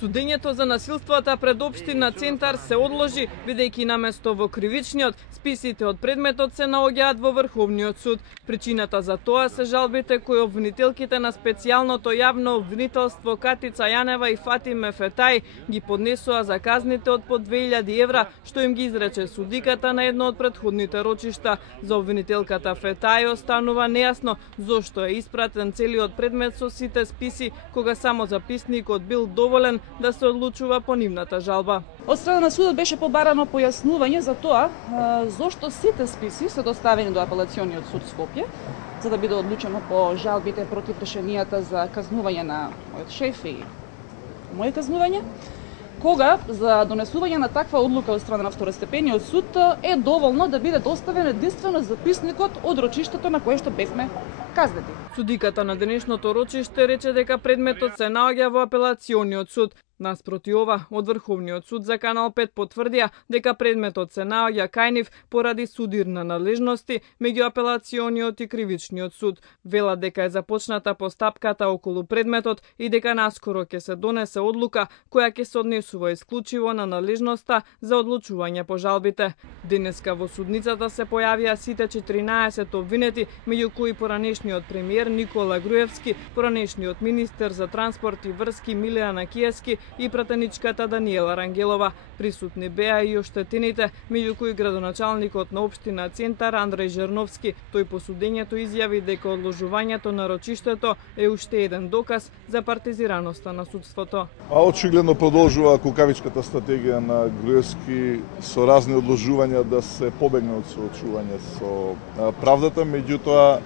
Судењето за насилствата пред општина Центар се одложи, бидејќи наместо во кривичниот, списите од предметот се наоѓаат во Врховниот суд. Причината за тоа се жалбите кои обвинителките на специјалното јавно обвинителство Катица Јанева и Фатиме Фетај ги поднесоа за казните од по 2000 евра, што им ги изрече судиката на едно од предходните рочишта. За обвинителката Фетај останува нејасно зошто е испратен целиот предмет со сите списи, кога само записникот бил доволен да се одлучува по нивната жалба. Од страна на судот беше побарано појаснување за тоа зошто сите списи се доставени до апелациониот суд Скопје, за да биде одлучено по жалбите против решенијата за казнување на мојот шеф и моје казнување, кога за донесување на таква одлука од страна на второстепениот суд е доволно да биде доставен единствено записникот од рочиштето на кое што бевме казнети. Судиката на денешното рочиште рече дека предметот се наоѓа во апелациониот суд. Наспроти ова, од Врховниот суд за Канал 5 потврдија дека предметот се наоѓа кај нив поради судирна надлежности меѓу апелациониот и кривичниот суд. Вела дека е започната постапката околу предметот и дека наскоро ќе се донесе одлука која ќе се однесува исклучиво на надлежноста за одлучување по жалбите. Денеска во судницата се појавија сите 14 обвинети, меѓу кои поранешниот премиер Никола Груевски, поранешниот министер за транспорт и врски Милијана Киески и пратеничката Даниела Рангелова. Присутни беа и оштетените, меѓу кои градоначалникот на општина Центар Андреј Жерновски. Тој по судењето изјави дека одложувањето на рочиштето е уште еден доказ за партизираноста на судството. Очигледно продолжува кукавичката стратегија на Груевски со разни одложувања да се побегне од соочување со правдата, меѓутоа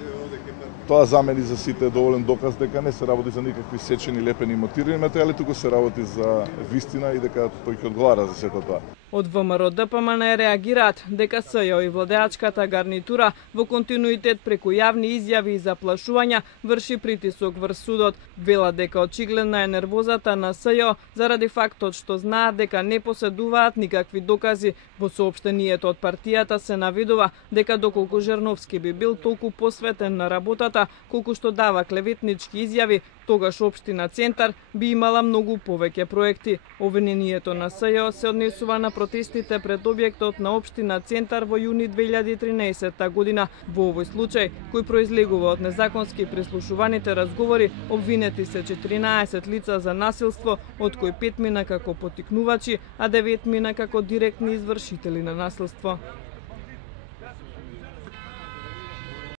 тоа за мене и за сите е доволен доказ дека не се работи за никакви сечени, лепени и монтирани материјали, туку се работи за вистина и дека тој ќе одговара за сето тоа. Од ВМРО ДПМН реагираат дека СЈО и владеачката гарнитура во континуитет преку јавни изјави и заплашувања врши притисок врз судот. Вела дека очигледна е нервозата на СЈО заради фактот што знаат дека не поседуваат никакви докази. Во соопштението од партијата се наведува дека доколку Жерновски би бил толку посветен на работата колку што дава клеветнички изјави, тогаш општина Центар би имала многу повеќе проекти. Обвинението на СЈО се однесува на протестите пред објектот на општина Центар во јуни 2013 година. Во овој случај, кој произлегува од незаконски прислушуваните разговори, обвинети се 14 лица за насилство, од кои 5 мина како поттикнувачи, а 9 мина како директни извршители на насилство.